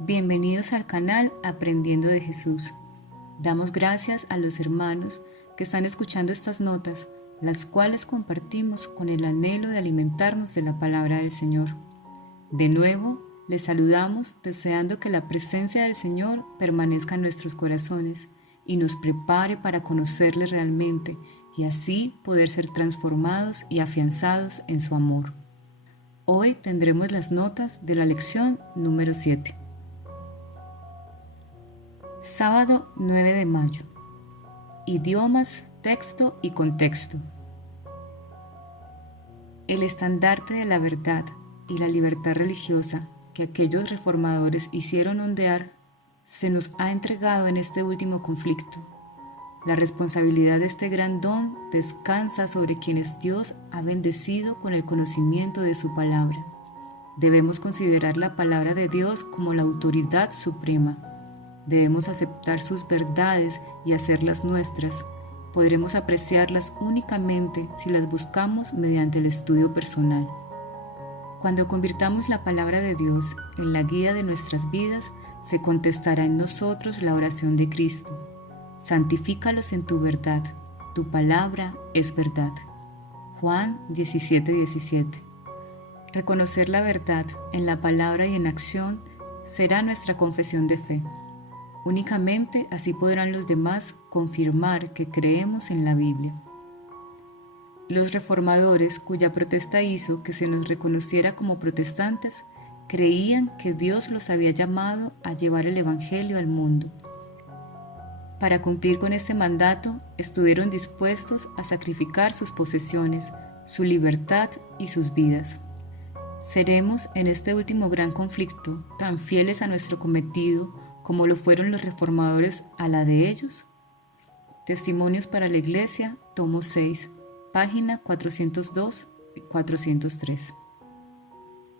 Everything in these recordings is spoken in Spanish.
Bienvenidos al canal Aprendiendo de Jesús. Damos gracias a los hermanos que están escuchando estas notas, las cuales compartimos con el anhelo de alimentarnos de la palabra del Señor. De nuevo, les saludamos deseando que la presencia del Señor permanezca en nuestros corazones y nos prepare para conocerle realmente y así poder ser transformados y afianzados en su amor. Hoy tendremos las notas de la lección número 7. Sábado 9 de mayo. Idiomas, texto y contexto. El estandarte de la verdad y la libertad religiosa que aquellos reformadores hicieron ondear se nos ha entregado en este último conflicto. La responsabilidad de este gran don descansa sobre quienes Dios ha bendecido con el conocimiento de su palabra. Debemos considerar la palabra de Dios como la autoridad suprema. Debemos aceptar sus verdades y hacerlas nuestras. Podremos apreciarlas únicamente si las buscamos mediante el estudio personal. Cuando convirtamos la palabra de Dios en la guía de nuestras vidas, se contestará en nosotros la oración de Cristo. Santifícalos en tu verdad, tu palabra es verdad. Juan 17:17. Reconocer la verdad en la palabra y en acción será nuestra confesión de fe. Únicamente así podrán los demás confirmar que creemos en la Biblia. Los reformadores, cuya protesta hizo que se nos reconociera como protestantes, creían que Dios los había llamado a llevar el Evangelio al mundo. Para cumplir con este mandato, estuvieron dispuestos a sacrificar sus posesiones, su libertad y sus vidas. ¿Seremos en este último gran conflicto tan fieles a nuestro cometido como lo fueron los reformadores a la de ellos? Testimonios para la Iglesia, tomo 6, página 402 y 403.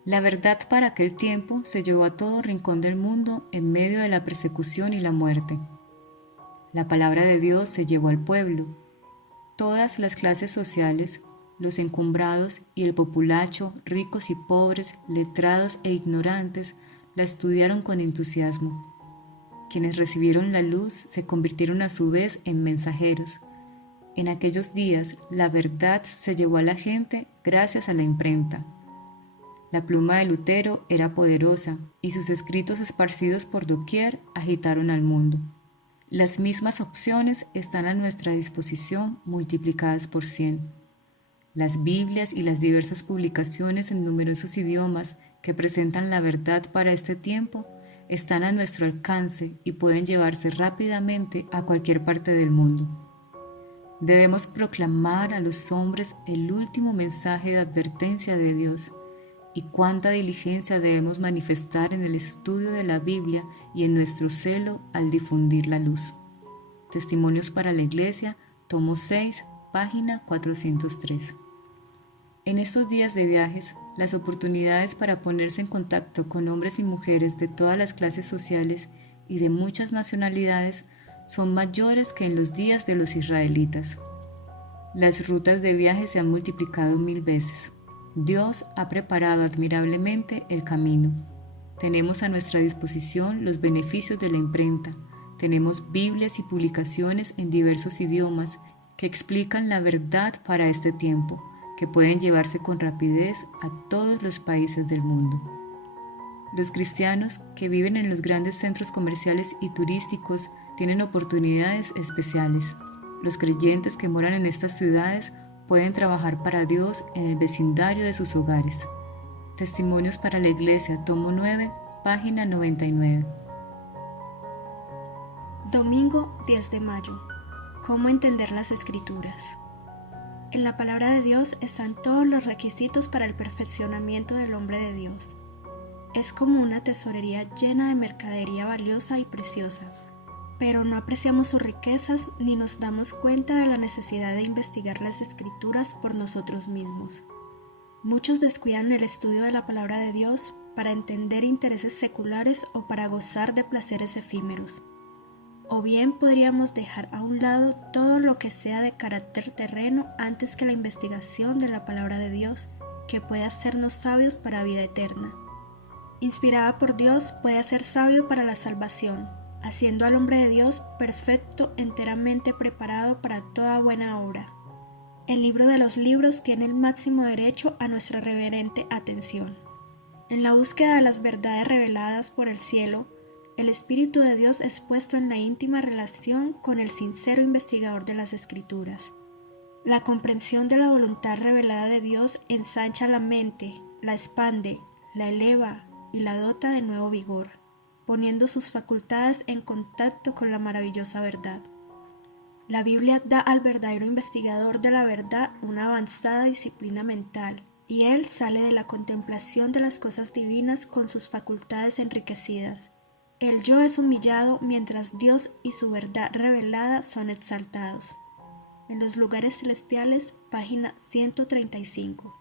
La verdad para aquel tiempo se llevó a todo rincón del mundo en medio de la persecución y la muerte. La palabra de Dios se llevó al pueblo. Todas las clases sociales, los encumbrados y el populacho, ricos y pobres, letrados e ignorantes, la estudiaron con entusiasmo. Quienes recibieron la luz se convirtieron a su vez en mensajeros. En aquellos días, la verdad se llevó a la gente gracias a la imprenta. La pluma de Lutero era poderosa y sus escritos esparcidos por doquier agitaron al mundo. Las mismas opciones están a nuestra disposición multiplicadas por 100. Las Biblias y las diversas publicaciones en numerosos idiomas que presentan la verdad para este tiempo están a nuestro alcance y pueden llevarse rápidamente a cualquier parte del mundo. Debemos proclamar a los hombres el último mensaje de advertencia de Dios y cuánta diligencia debemos manifestar en el estudio de la Biblia y en nuestro celo al difundir la luz. Testimonios para la Iglesia, tomo 6, página 403. En estos días de viajes, las oportunidades para ponerse en contacto con hombres y mujeres de todas las clases sociales y de muchas nacionalidades son mayores que en los días de los israelitas. Las rutas de viaje se han multiplicado 1000 veces. Dios ha preparado admirablemente el camino. Tenemos a nuestra disposición los beneficios de la imprenta. Tenemos Biblias y publicaciones en diversos idiomas que explican la verdad para este tiempo, que pueden llevarse con rapidez a todos los países del mundo. Los cristianos que viven en los grandes centros comerciales y turísticos tienen oportunidades especiales. Los creyentes que moran en estas ciudades pueden trabajar para Dios en el vecindario de sus hogares. Testimonios para la Iglesia, tomo 9, página 99. Domingo 10 de mayo. ¿Cómo entender las Escrituras? En la palabra de Dios están todos los requisitos para el perfeccionamiento del hombre de Dios. Es como una tesorería llena de mercadería valiosa y preciosa, pero no apreciamos sus riquezas ni nos damos cuenta de la necesidad de investigar las Escrituras por nosotros mismos. Muchos descuidan el estudio de la palabra de Dios para entender intereses seculares o para gozar de placeres efímeros. O bien podríamos dejar a un lado todo lo que sea de carácter terreno antes que la investigación de la palabra de Dios, que puede hacernos sabios para vida eterna. inspirada por Dios, puede hacer sabio para la salvación, haciendo al hombre de Dios perfecto, enteramente preparado para toda buena obra. El libro de los libros tiene el máximo derecho a nuestra reverente atención. En la búsqueda de las verdades reveladas por el cielo, el Espíritu de Dios es puesto en la íntima relación con el sincero investigador de las Escrituras. La comprensión de la voluntad revelada de Dios ensancha la mente, la expande, la eleva y la dota de nuevo vigor, poniendo sus facultades en contacto con la maravillosa verdad. La Biblia da al verdadero investigador de la verdad una avanzada disciplina mental, y él sale de la contemplación de las cosas divinas con sus facultades enriquecidas. El yo es humillado mientras Dios y su verdad revelada son exaltados. En los lugares celestiales, página 135.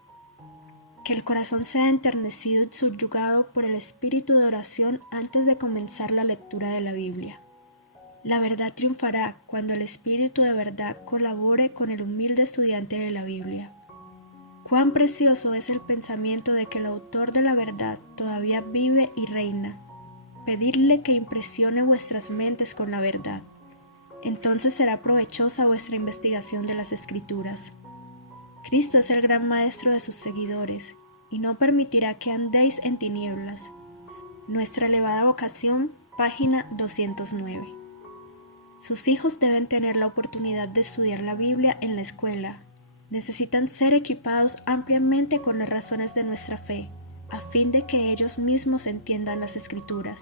Que el corazón sea enternecido y subyugado por el espíritu de oración antes de comenzar la lectura de la Biblia. La verdad triunfará cuando el espíritu de verdad colabore con el humilde estudiante de la Biblia. Cuán precioso es el pensamiento de que el autor de la verdad todavía vive y reina. Pedidle que impresione vuestras mentes con la verdad. Entonces será provechosa vuestra investigación de las Escrituras. Cristo es el gran maestro de sus seguidores y no permitirá que andéis en tinieblas. Nuestra elevada vocación, página 209. Sus hijos deben tener la oportunidad de estudiar la Biblia en la escuela. Necesitan ser equipados ampliamente con las razones de nuestra fe, a fin de que ellos mismos entiendan las Escrituras.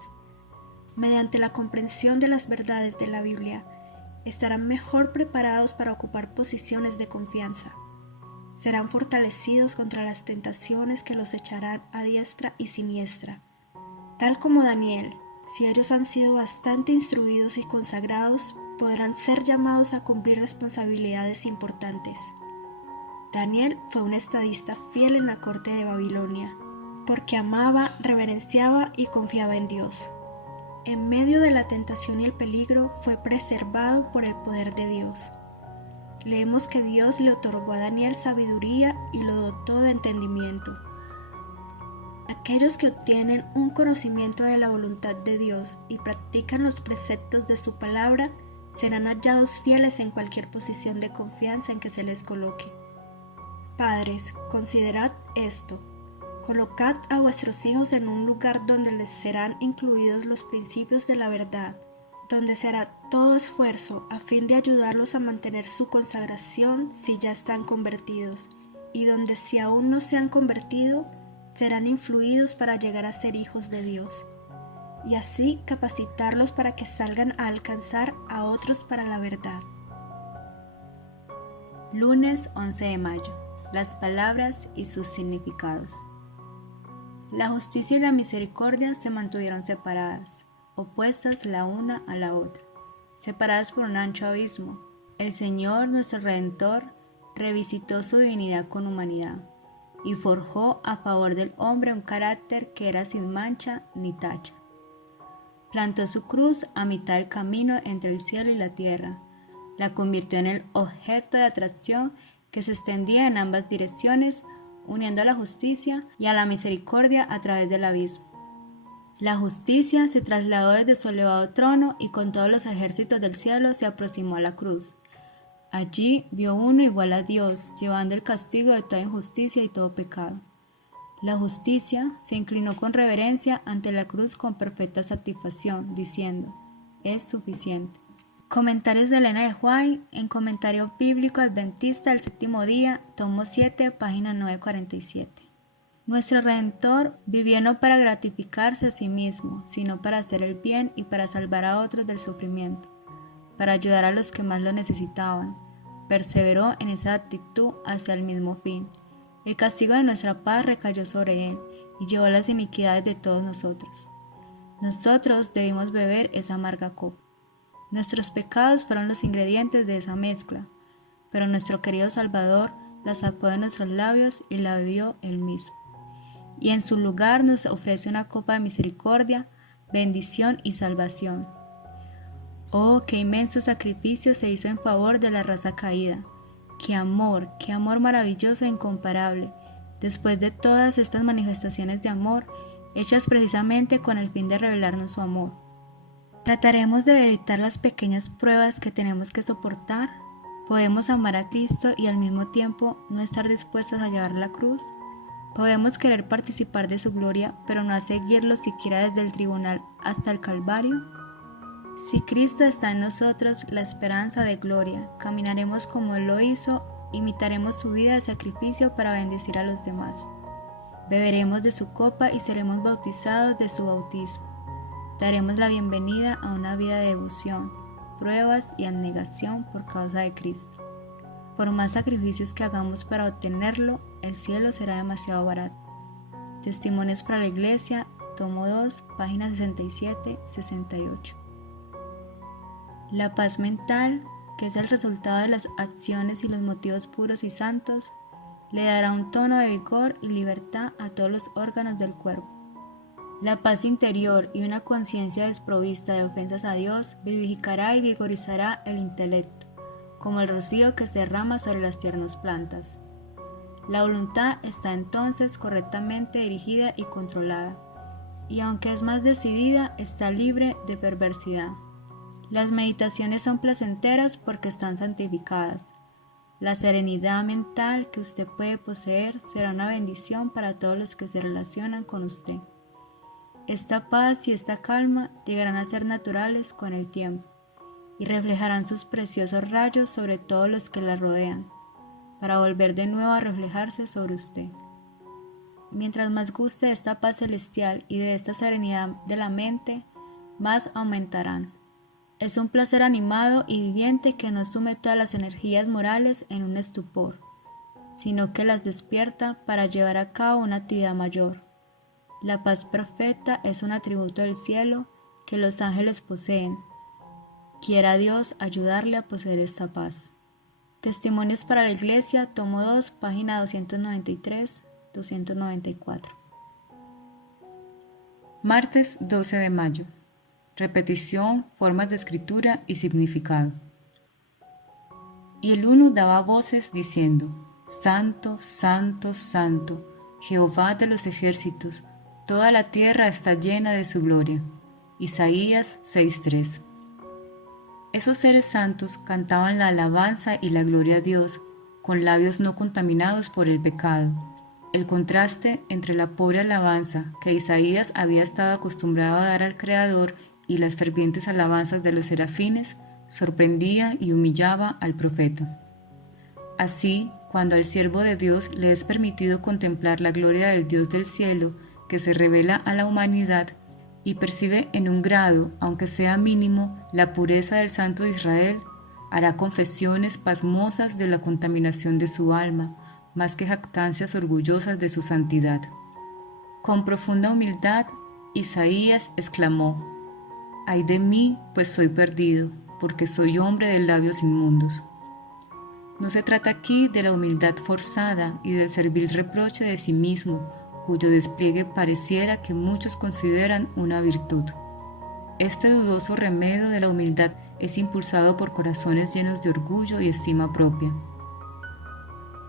Mediante la comprensión de las verdades de la Biblia, estarán mejor preparados para ocupar posiciones de confianza. Serán fortalecidos contra las tentaciones que los echarán a diestra y siniestra. Tal como Daniel, si ellos han sido bastante instruidos y consagrados, podrán ser llamados a cumplir responsabilidades importantes. Daniel fue un estadista fiel en la corte de Babilonia, porque amaba, reverenciaba y confiaba en Dios. En medio de la tentación y el peligro, fue preservado por el poder de Dios. Leemos que Dios le otorgó a Daniel sabiduría y lo dotó de entendimiento. Aquellos que obtienen un conocimiento de la voluntad de Dios y practican los preceptos de su palabra, serán hallados fieles en cualquier posición de confianza en que se les coloque. Padres, considerad esto. Colocad a vuestros hijos en un lugar donde les serán incluidos los principios de la verdad, donde se hará todo esfuerzo a fin de ayudarlos a mantener su consagración si ya están convertidos, y donde si aún no se han convertido, serán influidos para llegar a ser hijos de Dios, y así capacitarlos para que salgan a alcanzar a otros para la verdad. Lunes 11 de mayo. Las palabras y sus significados. La justicia y la misericordia se mantuvieron separadas, opuestas la una a la otra, separadas por un ancho abismo. El Señor, nuestro Redentor, revisitó su divinidad con humanidad y forjó a favor del hombre un carácter que era sin mancha ni tacha. Plantó su cruz a mitad del camino entre el cielo y la tierra, la convirtió en el objeto de atracción que se extendía en ambas direcciones, uniendo a la justicia y a la misericordia a través del abismo. La justicia se trasladó desde su elevado trono y con todos los ejércitos del cielo se aproximó a la cruz. Allí vio uno igual a Dios, llevando el castigo de toda injusticia y todo pecado. La justicia se inclinó con reverencia ante la cruz con perfecta satisfacción, diciendo: es suficiente. Comentarios de Elena de White en Comentario Bíblico Adventista del Séptimo Día, tomo 7, página 947. Nuestro Redentor vivió no para gratificarse a sí mismo, sino para hacer el bien y para salvar a otros del sufrimiento, para ayudar a los que más lo necesitaban. Perseveró en esa actitud hacia el mismo fin. El castigo de nuestra paz recayó sobre él y llevó las iniquidades de todos nosotros. Nosotros debimos beber esa amarga copa. Nuestros pecados fueron los ingredientes de esa mezcla, pero nuestro querido Salvador la sacó de nuestros labios y la bebió él mismo. Y en su lugar nos ofrece una copa de misericordia, bendición y salvación. Oh, qué inmenso sacrificio se hizo en favor de la raza caída. Qué amor maravilloso e incomparable. Después de todas estas manifestaciones de amor, hechas precisamente con el fin de revelarnos su amor. Trataremos de evitar las pequeñas pruebas que tenemos que soportar. ¿Podemos amar a Cristo y al mismo tiempo no estar dispuestos a llevar la cruz? ¿Podemos querer participar de su gloria, pero no seguirlo siquiera desde el tribunal hasta el Calvario? Si Cristo está en nosotros, la esperanza de gloria, caminaremos como Él lo hizo, imitaremos su vida de sacrificio para bendecir a los demás. Beberemos de su copa y seremos bautizados de su bautismo. Daremos la bienvenida a una vida de devoción, pruebas y abnegación por causa de Cristo. Por más sacrificios que hagamos para obtenerlo, el cielo será demasiado barato. Testimonios para la Iglesia, tomo 2, páginas 67-68. La paz mental, que es el resultado de las acciones y los motivos puros y santos, le dará un tono de vigor y libertad a todos los órganos del cuerpo. La paz interior y una conciencia desprovista de ofensas a Dios vivificará y vigorizará el intelecto, como el rocío que se derrama sobre las tiernas plantas. La voluntad está entonces correctamente dirigida y controlada, y aunque es más decidida, está libre de perversidad. Las meditaciones son placenteras porque están santificadas. La serenidad mental que usted puede poseer será una bendición para todos los que se relacionan con usted. Esta paz y esta calma llegarán a ser naturales con el tiempo y reflejarán sus preciosos rayos sobre todos los que la rodean, para volver de nuevo a reflejarse sobre usted. Mientras más guste de esta paz celestial y de esta serenidad de la mente, más aumentarán. Es un placer animado y viviente que no sume todas las energías morales en un estupor, sino que las despierta para llevar a cabo una actividad mayor. La paz perfecta es un atributo del cielo que los ángeles poseen. Quiera Dios ayudarle a poseer esta paz. Testimonios para la Iglesia, tomo 2, página 293-294. Martes 12 de mayo. Repetición, formas de escritura y significado. Y el uno daba voces diciendo: Santo, Santo, Santo, Jehová de los ejércitos, toda la tierra está llena de su gloria. Isaías 6:3. Esos seres santos cantaban la alabanza y la gloria a Dios, con labios no contaminados por el pecado. El contraste entre la pobre alabanza que Isaías había estado acostumbrado a dar al Creador y las fervientes alabanzas de los serafines sorprendía y humillaba al profeta. Así, cuando al siervo de Dios le es permitido contemplar la gloria del Dios del cielo que se revela a la humanidad y percibe en un grado, aunque sea mínimo, la pureza del Santo de Israel, hará confesiones pasmosas de la contaminación de su alma, más que jactancias orgullosas de su santidad. Con profunda humildad, Isaías exclamó: «Ay de mí, pues soy perdido, porque soy hombre de labios inmundos». No se trata aquí de la humildad forzada y del servil reproche de sí mismo, cuyo despliegue pareciera que muchos consideran una virtud. Este dudoso remedio de la humildad es impulsado por corazones llenos de orgullo y estima propia.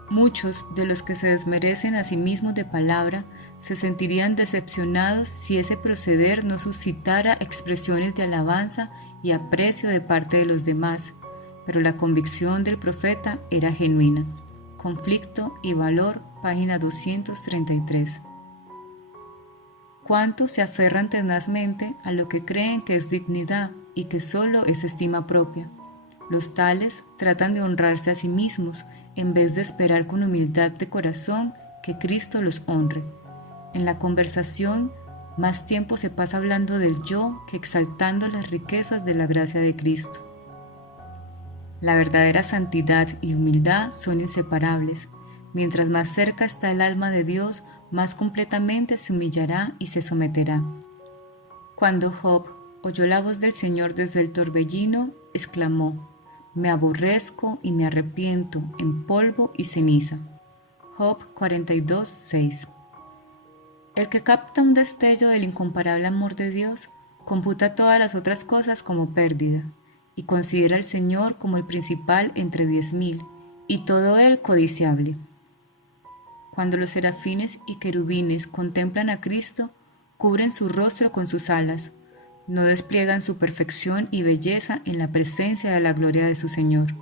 Muchos de los que se desmerecen a sí mismos de palabra se sentirían decepcionados si ese proceder no suscitara expresiones de alabanza y aprecio de parte de los demás, pero la convicción del profeta era genuina. Conflicto y valor, página 233. ¿Cuántos se aferran tenazmente a lo que creen que es dignidad y que solo es estima propia? Los tales tratan de honrarse a sí mismos en vez de esperar con humildad de corazón que Cristo los honre. En la conversación, más tiempo se pasa hablando del yo que exaltando las riquezas de la gracia de Cristo. La verdadera santidad y humildad son inseparables. Mientras más cerca está el alma de Dios, más completamente se humillará y se someterá. Cuando Job oyó la voz del Señor desde el torbellino, exclamó: «Me aborrezco y me arrepiento en polvo y ceniza». Job 42:6. El que capta un destello del incomparable amor de Dios, computa todas las otras cosas como pérdida, y considera al Señor como el principal entre 10,000, y todo él codiciable. Cuando los serafines y querubines contemplan a Cristo, cubren su rostro con sus alas, no despliegan su perfección y belleza en la presencia de la gloria de su Señor.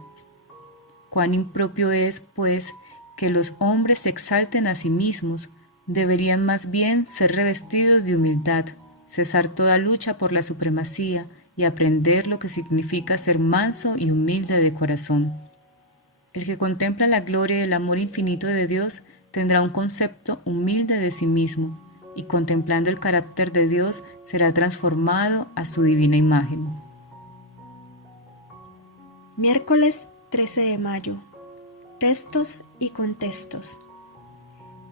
Cuán impropio es, pues, que los hombres se exalten a sí mismos, deberían más bien ser revestidos de humildad, cesar toda lucha por la supremacía y aprender lo que significa ser manso y humilde de corazón. El que contempla la gloria y el amor infinito de Dios tendrá un concepto humilde de sí mismo, y contemplando el carácter de Dios será transformado a su divina imagen. Miércoles 13 de mayo. Textos y contextos.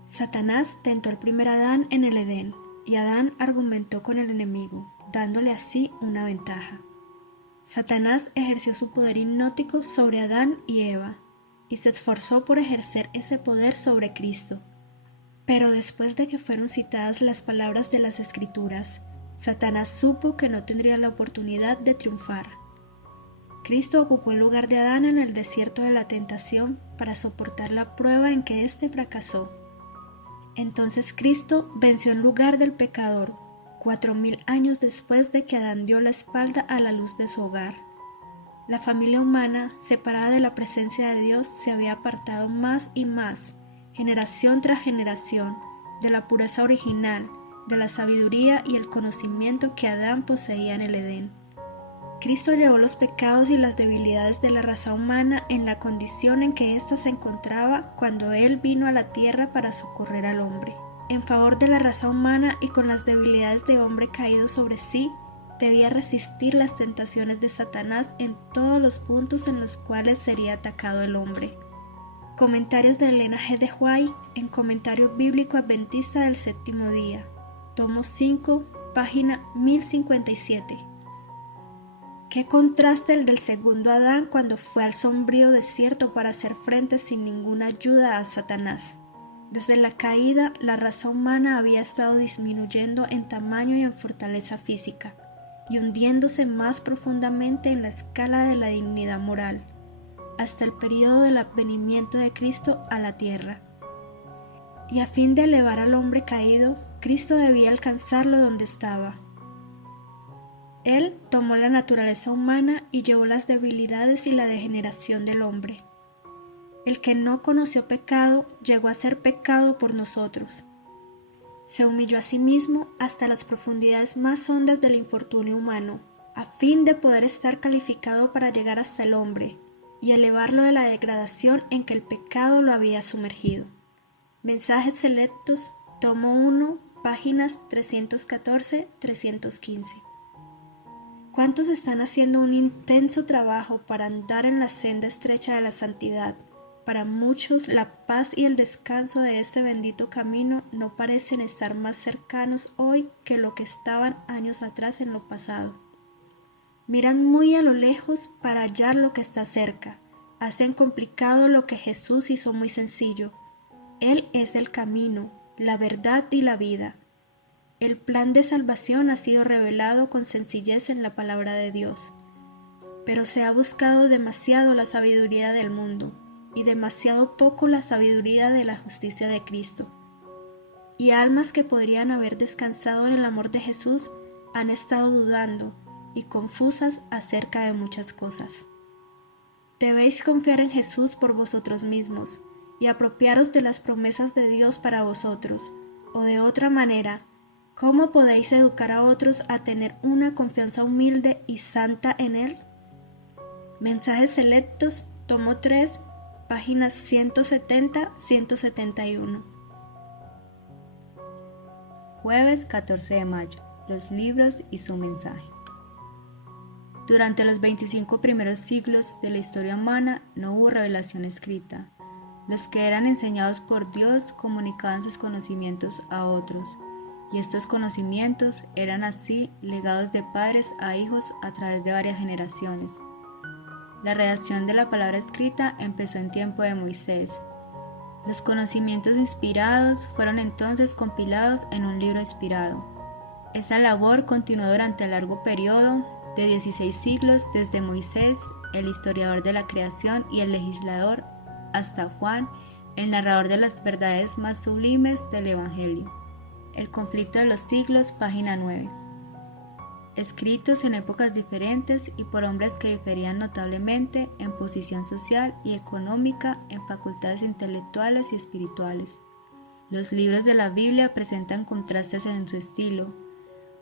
Satanás tentó al primer Adán en el Edén, y Adán argumentó con el enemigo, dándole así una ventaja. Satanás ejerció su poder hipnótico sobre Adán y Eva, y se esforzó por ejercer ese poder sobre Cristo. Pero después de que fueron citadas las palabras de las Escrituras, Satanás supo que no tendría la oportunidad de triunfar. Cristo ocupó el lugar de Adán en el desierto de la tentación para soportar la prueba en que éste fracasó. Entonces Cristo venció en lugar del pecador, 4000 años después de que Adán dio la espalda a la luz de su hogar. La familia humana, separada de la presencia de Dios, se había apartado más y más, generación tras generación, de la pureza original, de la sabiduría y el conocimiento que Adán poseía en el Edén. Cristo llevó los pecados y las debilidades de la raza humana en la condición en que ésta se encontraba cuando Él vino a la tierra para socorrer al hombre. En favor de la raza humana y con las debilidades de hombre caído sobre sí, debía resistir las tentaciones de Satanás en todos los puntos en los cuales sería atacado el hombre. Comentarios de Elena G. de White en Comentario Bíblico Adventista del Séptimo Día, tomo 5, página 1057. Qué contraste el del segundo Adán cuando fue al sombrío desierto para hacer frente sin ninguna ayuda a Satanás. Desde la caída, la raza humana había estado disminuyendo en tamaño y en fortaleza física, y hundiéndose más profundamente en la escala de la dignidad moral, hasta el periodo del advenimiento de Cristo a la tierra. Y a fin de elevar al hombre caído, Cristo debía alcanzarlo donde estaba. Él tomó la naturaleza humana y llevó las debilidades y la degeneración del hombre. El que no conoció pecado llegó a ser pecado por nosotros. Se humilló a sí mismo hasta las profundidades más hondas del infortunio humano, a fin de poder estar calificado para llegar hasta el hombre y elevarlo de la degradación en que el pecado lo había sumergido. Mensajes selectos, tomo 1, páginas 314-315. ¿Cuántos están haciendo un intenso trabajo para andar en la senda estrecha de la santidad? Para muchos, la paz y el descanso de este bendito camino no parecen estar más cercanos hoy que lo que estaban años atrás en lo pasado. Miran muy a lo lejos para hallar lo que está cerca. Hacen complicado lo que Jesús hizo muy sencillo. Él es el camino, la verdad y la vida. El plan de salvación ha sido revelado con sencillez en la palabra de Dios. Pero se ha buscado demasiado la sabiduría del mundo y demasiado poco la sabiduría de la justicia de Cristo. Y almas que podrían haber descansado en el amor de Jesús han estado dudando y confusas acerca de muchas cosas. Debéis confiar en Jesús por vosotros mismos y apropiaros de las promesas de Dios para vosotros, o de otra manera, ¿cómo podéis educar a otros a tener una confianza humilde y santa en Él? Mensajes selectos, tomo 3, páginas 170-171. Jueves 14 de mayo. Los libros y su mensaje. Durante los 25 primeros siglos de la historia humana no hubo revelación escrita. Los que eran enseñados por Dios comunicaban sus conocimientos a otros, y estos conocimientos eran así legados de padres a hijos a través de varias generaciones. La redacción de la palabra escrita empezó en tiempo de Moisés. Los conocimientos inspirados fueron entonces compilados en un libro inspirado. Esa labor continuó durante el largo periodo de 16 siglos desde Moisés, el historiador de la creación y el legislador, hasta Juan, el narrador de las verdades más sublimes del Evangelio. El conflicto de los siglos, página 9. Escritos en épocas diferentes y por hombres que diferían notablemente en posición social y económica, en facultades intelectuales y espirituales. Los libros de la Biblia presentan contrastes en su estilo,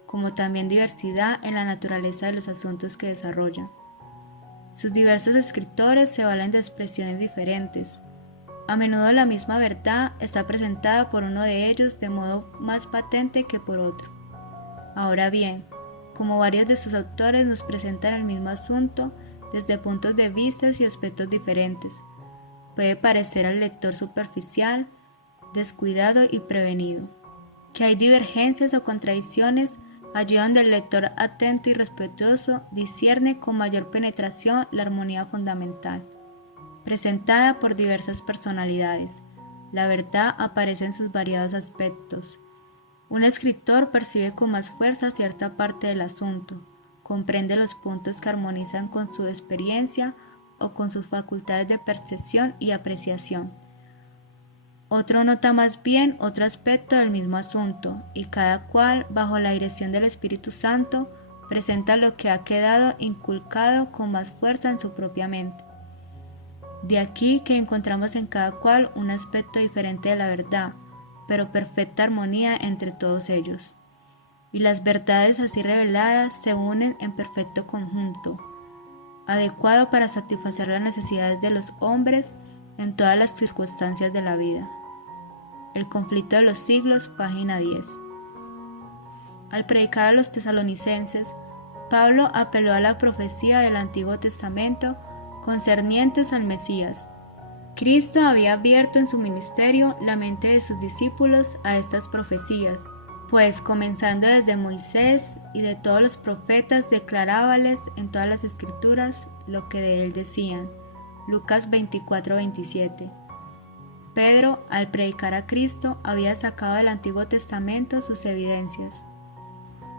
como también diversidad en la naturaleza de los asuntos que desarrollan. Sus diversos escritores se valen de expresiones diferentes. A menudo la misma verdad está presentada por uno de ellos de modo más patente que por otro. Ahora bien, como varios de sus autores nos presentan el mismo asunto desde puntos de vista y aspectos diferentes, puede parecer al lector superficial, descuidado y prevenido. Que hay divergencias o contradicciones allí donde el lector atento y respetuoso discierne con mayor penetración la armonía fundamental, presentada por diversas personalidades. La verdad aparece en sus variados aspectos. Un escritor percibe con más fuerza cierta parte del asunto, comprende los puntos que armonizan con su experiencia o con sus facultades de percepción y apreciación. Otro nota más bien otro aspecto del mismo asunto, y cada cual, bajo la dirección del Espíritu Santo, presenta lo que ha quedado inculcado con más fuerza en su propia mente. De aquí que encontramos en cada cual un aspecto diferente de la verdad, pero perfecta armonía entre todos ellos. Y las verdades así reveladas se unen en perfecto conjunto, adecuado para satisfacer las necesidades de los hombres en todas las circunstancias de la vida. El conflicto de los siglos, página 10. Al predicar a los tesalonicenses, Pablo apeló a la profecía del Antiguo Testamento concernientes al Mesías. Cristo había abierto en su ministerio la mente de sus discípulos a estas profecías, pues comenzando desde Moisés y de todos los profetas declarábales en todas las escrituras lo que de él decían. Lucas 24:27. Pedro, al predicar a Cristo, había sacado del Antiguo Testamento sus evidencias.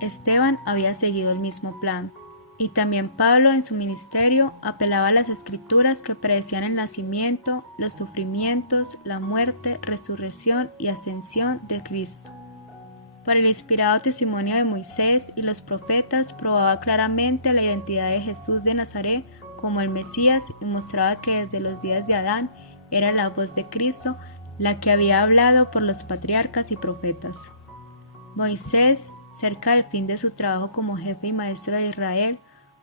Esteban había seguido el mismo plan. Y también Pablo en su ministerio apelaba a las escrituras que predecían el nacimiento, los sufrimientos, la muerte, resurrección y ascensión de Cristo. Por el inspirado testimonio de Moisés y los profetas probaba claramente la identidad de Jesús de Nazaret como el Mesías y mostraba que desde los días de Adán era la voz de Cristo la que había hablado por los patriarcas y profetas. Moisés, cerca del fin de su trabajo como jefe y maestro de Israel,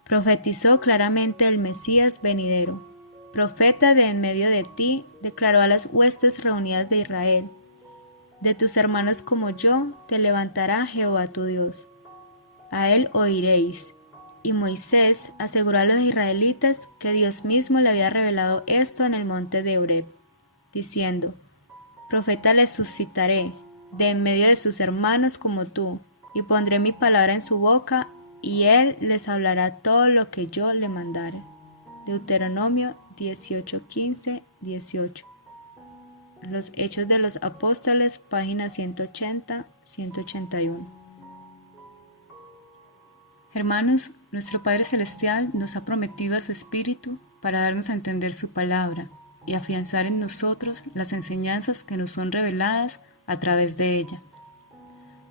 profetizó claramente el Mesías venidero. Profeta de en medio de ti, declaró a las huestes reunidas de Israel: de tus hermanos como yo te levantará Jehová tu Dios. A él oiréis. Y Moisés aseguró a los israelitas que Dios mismo le había revelado esto en el monte de Horeb, diciendo: profeta les suscitaré de en medio de sus hermanos como tú, y pondré mi palabra en su boca, y él les hablará todo lo que yo le mandare. Deuteronomio 18:15, 18. Los Hechos de los Apóstoles, páginas 180, 181. Hermanos, nuestro Padre Celestial nos ha prometido a su Espíritu para darnos a entender su palabra y afianzar en nosotros las enseñanzas que nos son reveladas a través de ella.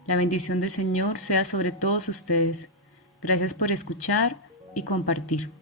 La bendición del Señor sea sobre todos ustedes. Gracias por escuchar y compartir.